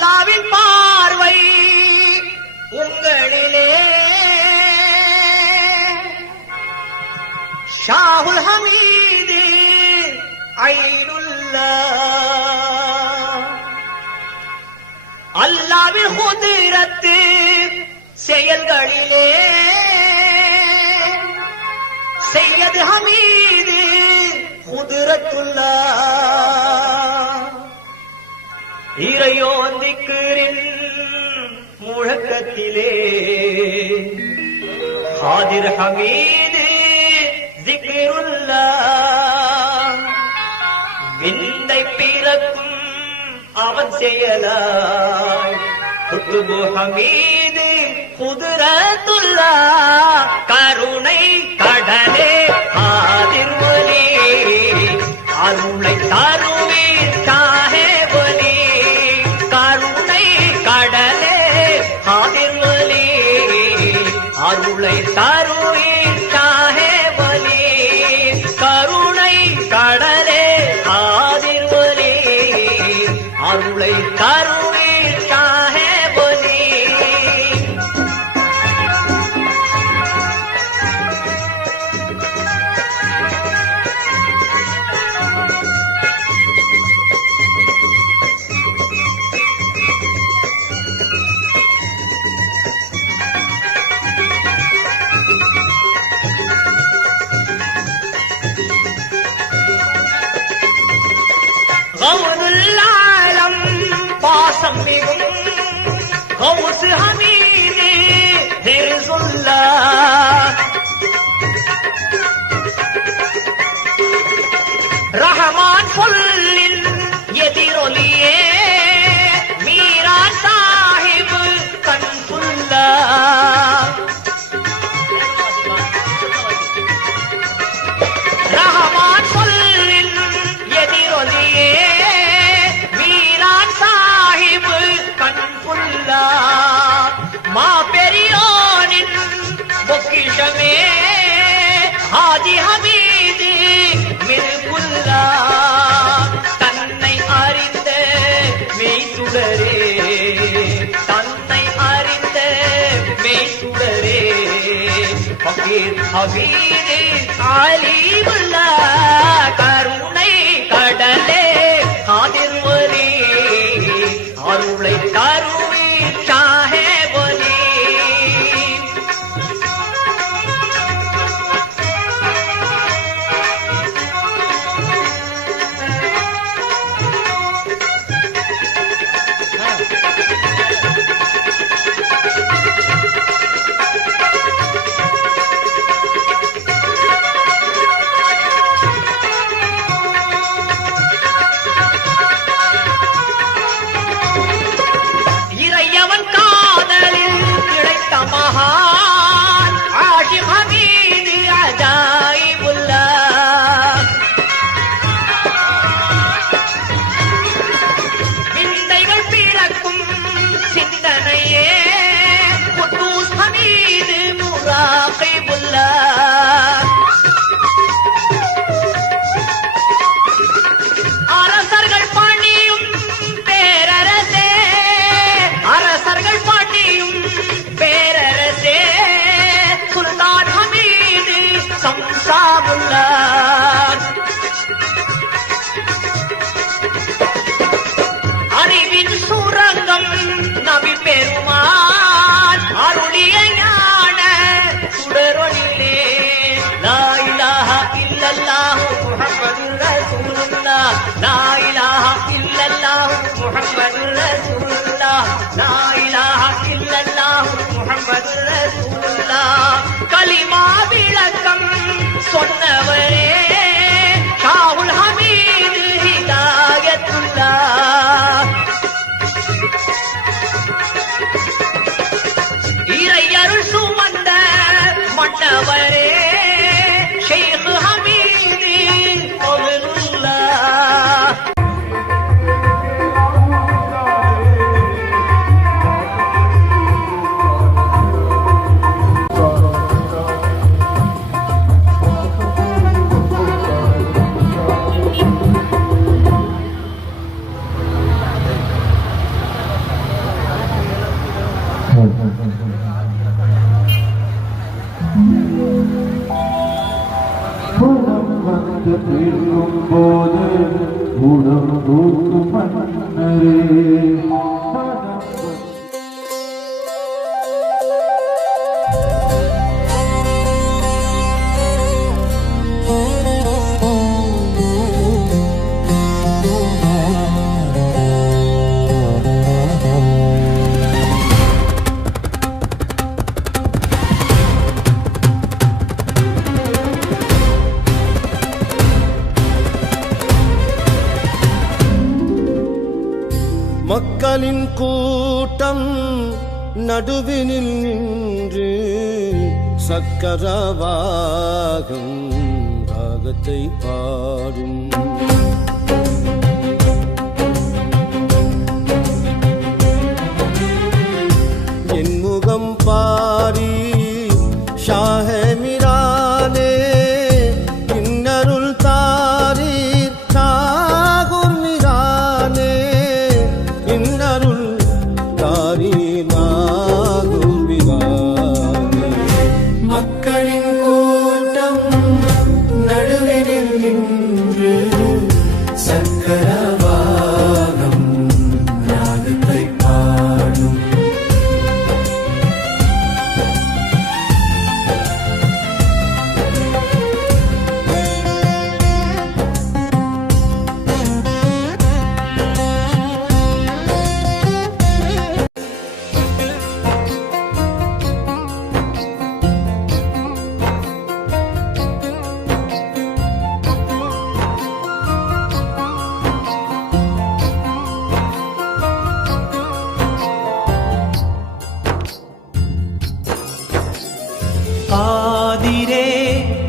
அல்லாவின் பார்வை உங்களிலே ஷாஹுல் ஹமீது ஐனுல்லாஹ் அல்லாவின் குதிரத்து செயல்களிலே சையது ஹமீது குதிரத்துல்லாஹ் இறையோன் திக்ரின் முழக்கத்திலே ஹாதிர் ஹமீது திக்ருல்லாஹ் விந்தை பிறக்கும் அவன் செயலாய் குத்துபு ஹமீது குதிரத்துல்லாஹ் கருணை கடலே ஹாதிர் வலி அருளை தருவீர் ஷாஹே வலி கருணை கடலே ஹாதிர் வலி அருளை தருவீர் ஷாஹே வலி கருணை கடலே ஹாதிர் வலி அருளை தருவீர் ஷாஹே வலி கௌதுல் ஆலம் பாசம் மிகும் கௌஸ் ஹமீது ஹிர்சுல்லாஹ் ரஹமான் சொல்லில் எதிரொலியே மீரான் சாஹிப் கன்சுல்லாஹ் ரஹமான் சொல்லில் எதிரொலியே மீரான் சாஹிப் கன்சுல்லாஹ் மா பெரியோனின் பொக்கிஷமே ஹாஜி ஹமீது மில்குல்லாஹ் தன்னை அறிந்த மெய்சுடரே தன்னை அறிந்த மெய்சுடரே ஃபகீர் ஹமீது அலீமுல்லாஹ் கருணை கடலே ஹாதிர் வலி அருளை தருவீர் ஷாஹே வலி இறையவன் காதலில் கிடைத்த மகான் ஆஷிக் ஹமீது அஜாயிபுல்லாஹ் விந்தைகள் பிறக்கும் சிந்தனையே குத்தூஸ் ஹமீது முராகிபுல்லாஹ் அரசர்கள் பணியும் பேரரசே அரசர்கள் பணியும் பேரரசே சுல்தான் ஹமீது சம்சாவுல்லாஹ் அறிவின் சுரங்கம் நபி பெருமான் அருளிய ஞான சுடரொளிலே லா இலாஹா இல்லல்லாஹு முஹம்மதுர் ரசூலுல்லாஹ் லா இலாஹா இல்லல்லாஹு முஹம்மதுர் ரசூலுல்லாஹ் லா இலாஹா இல்லல்லாஹு முஹம்மதுர் ரசூலுல்லாஹ் கலிமா விளக்கம் சொன்னவரே ஷாஹுல் ஹமீது ஹிதாயத்துல்லாஹ் இறையருள் சுமந்த மன்னவரே ஷேக் ஹமீது ஃபதுலுல்லாஹ் Oh, தீர்க்கும் போது உடம் தூக்கும் மன்னரே மக்களின் கூட்டம் நடுவினில் நின்று சக்கரவாகம் ராகத்தை பாடும். என் முகம் பாரி ஷாஹே மிரானே இன்னருள் தாரீர் நாகூர் மிரானே இன்னருள் தாரீர் நாகூர் மிரானே. மக்களின் கூட்டம் நடுவினில் நின்று சக்கரவாகம் ராகத்தை பாடும். ஆதிரே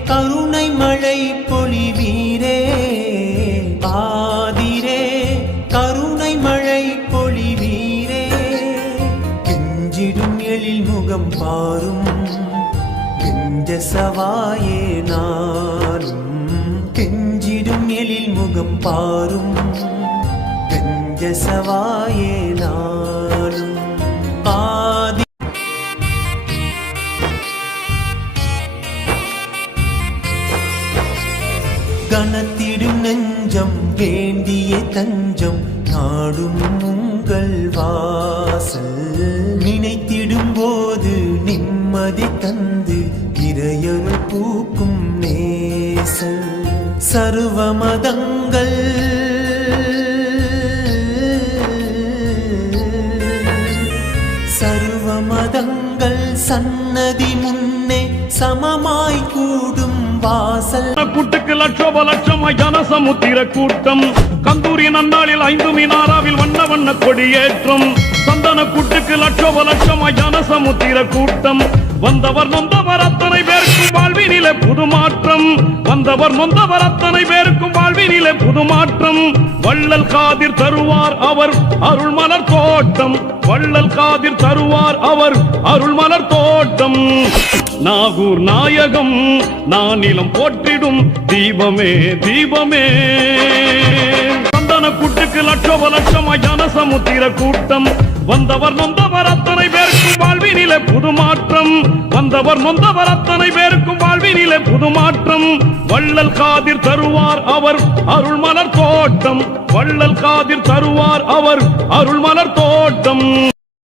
கருணை மழை பொழிவீரே, ஆதிரே கருணை மழை பொழிவீரே. கெஞ்சிடும் எழில் முகம் பாரும் கெஞ்ச சவாயே நாளும், கெஞ்சிடும் எழில் முகம் பாரும் கெஞ்ச சவாயே நாளும். ஆதி கனத்திடும் நெஞ்சம் வேண்டிய தஞ்சம் நாடும் உங்கள் வாசல். நினைத்திடும் போது நிம்மதி தந்து இறையருள் பூக்கும் நேசல். சர்வ மதங்கள் சர்வ மதங்கள் சன்னதி முன்னே சமமாய் கூடும் வாசல். கூட்டுக்கு லட்சோப லட்சமாய் ஜனசமுத்திர கூட்டம். கந்தூரி நன்னாளில் 5 மினாராவில் வண்ண வண்ண கொடியேற்றம். சந்தன கூட்டுக்கு லட்சோப லட்சமாய் ஜனசமுத்திர கூட்டம். வந்தவர் நொந்தவர் அத்தனை பேருக்கும் வாழ்வினிலே புது மாற்றம். வந்தவர் நொந்தவர் அத்தனை பேருக்கும் வாழ்வினிலே புது மாற்றம். வள்ளல் காதிர் தருவார் அவர் அருள் மலர் தோட்டம். வள்ளல் காதிர் தருவார் அவர் அருள் மலர் தோட்டம். நாகூர் நாயகம் நானிலம் போற்றிடும் தீபமே தீபமே. சந்தன கூட்டுக்கு லட்சோப லட்சமாய் ஜனசமுத்திர கூட்டம். வந்தவர் நொந்தவர் அத்தனை பேருக்கும் வாழ்வினிலே புது மாற்றம். வந்தவர் நொந்தவர் அத்தனை பேருக்கும் வாழ்வினிலே புது மாற்றம். வள்ளல் காதிர் தருவார் அவர் அருள் மலர் தோட்டம். வள்ளல் காதிர் தருவார் அவர் அருள் மலர் தோட்டம்.